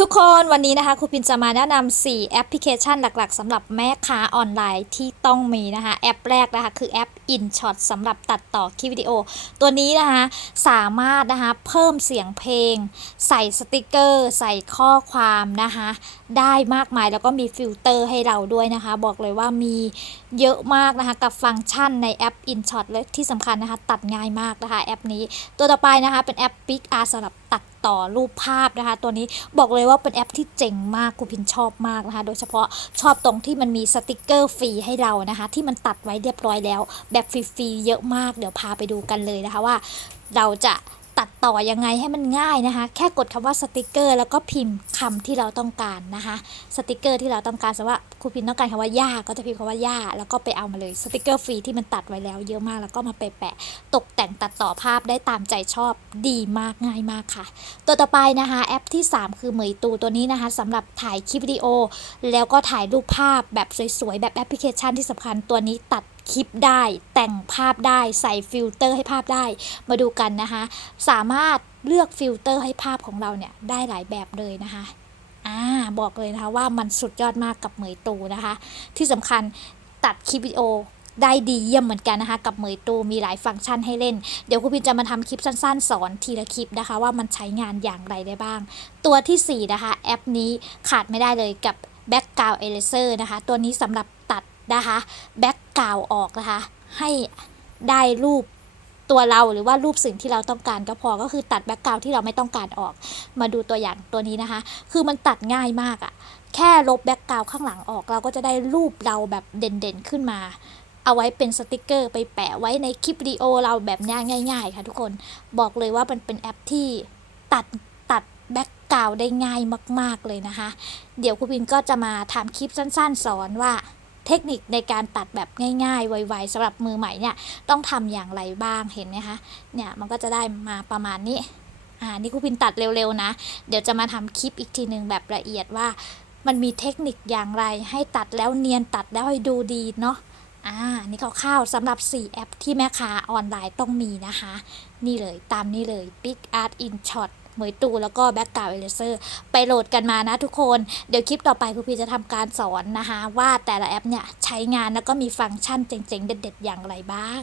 ทุกคนวันนี้นะคะครูพินจะมาแนะนำ4แอปพลิเคชันหลักๆสำหรับแม่ค้าออนไลน์ที่ต้องมีนะคะ แอปแรกนะคะคือแอป InShot สำหรับตัดต่อคลิปวิดีโอ ตัวนี้นะคะสามารถนะคะเพิ่มเสียงเพลง ใส่สติกเกอร์ ใส่ข้อความนะคะได้มากมายแล้วก็มีฟิลเตอร์ให้เราด้วยนะคะ บอกเลยว่ามีเยอะมากนะคะกับฟังก์ชันในแอป InShot และที่สำคัญนะคะตัดง่ายมากนะคะแอปนี้ตัวต่อไปนะคะเป็นแอป Big R สำหรับตัด ต่อรูปภาพนะคะ ตัวนี้บอกเลยว่าเป็นแอปที่เจ๋งมากครูพินชอบมากนะคะ โดยเฉพาะชอบตรงที่มันมีสติกเกอร์ฟรีให้เรานะคะ ที่มันตัดไว้เรียบร้อยแล้ว แบบฟรีๆเยอะมากเดี๋ยวพาไปดูกันเลยนะคะว่า เราจะ ตัดต่อยังไงให้มันง่ายนะคะ แค่กดคำว่าสติกเกอร์ แล้วก็พิมพ์คำที่เราต้องการนะคะ สติกเกอร์ที่เราต้องการสมมติว่าครูพินต้องการคำว่าย่าก็จะพิมพ์คำว่าย่าแล้วก็ไปเอามาเลยสติกเกอร์ฟรีที่มันตัดไว้แล้วเยอะมากแล้วก็มาไปแปะตกแต่งตัดต่อภาพได้ตามใจชอบดีมากง่ายมากค่ะ ตัวต่อไปนะคะแอปที่ 3 คือเหมยตูตัวนี้นะคะสำหรับถ่ายคลิปวิดีโอ แล้วก็ถ่ายรูปภาพแบบสวยๆแบบแอปพลิเคชันที่สำคัญตัวนี้ตัด คลิปได้ แต่งภาพได้ใส่ฟิลเตอร์ให้ภาพได้ มาดูกันนะคะ สามารถเลือกฟิลเตอร์ให้ภาพของเราเนี่ยได้หลายแบบเลยนะคะอ่าบอกเลยนะคะว่ามันสุดยอดมากกับเหมยตูนะคะ ที่สำคัญตัดคลิปวิดีโอได้ดีเยี่ยมเหมือนกันนะคะ กับเหมยตูมีหลายฟังก์ชันให้เล่น เดี๋ยวครูพินจะมาทำคลิปสั้น ๆ สอนทีละคลิปนะคะ ว่ามันใช้งานอย่างไรได้บ้าง ตัวทีสี่ 4 นะคะ แอปนี้ขาดไม่ได้เลยกับ Background Eraser นะคะ ตัวนี้สำหรับตัด นะคะ Background ออกนะคะ ให้ได้รูปตัวเราหรือว่ารูปสิ่งที่เราต้องการก็พอก็คือตัดแบ็กกราวที่เราไม่ต้องการออก มาดูตัวอย่างตัวนี้นะคะ คือมันตัดง่ายมากอะแค่ลบแบ็กกราวข้างหลังออกเราก็จะได้รูปเราแบบเด่นๆขึ้นมาเอาไว้เป็นสติกเกอร์ไปแปะไว้ในคลิปวิดีโอเราแบบง่าย ๆ ค่ะทุกคนบอกเลยว่ามันเป็นแอปที่ตัดตัดแบ็กกราวได้ง่ายมาก ๆเลยนะคะ เดี๋ยวครูพินก็จะมาทำคลิปสั้น ๆ สอนว่า เทคนิคในการตัดแบบง่ายๆ ไวๆสำหรับมือใหม่เนี่ยต้องทำอย่างไรบ้างเห็นไหมคะเนี่ยมันก็จะได้มาประมาณนี้อ่านี่ครูพินตัดเร็วๆนะ เดี๋ยวจะมาทำคลิปอีกทีหนึ่งแบบละเอียดว่ามันมีเทคนิคอย่างไร ให้ตัดแล้วเนียนตัดแล้วให้ดูดีเนาะอ่านี่คร่าวๆสำหรับ 4 แอปที่แม่ค้าออนไลน์ต้องมีนะคะ นี่เลยตามนี้เลย Big Art In Shot เหมยตูแล้วก็แบ็กกราวเอเลเซอร์ไปโหลดกันมานะทุกคน เดี๋ยวคลิปต่อไปครูพีจะทำการสอนนะคะ ว่าแต่ละแอปเนี่ยใช้งานแล้วก็มีฟังก์ชันเจ๋งๆ เด็ดๆ อย่างไรบ้าง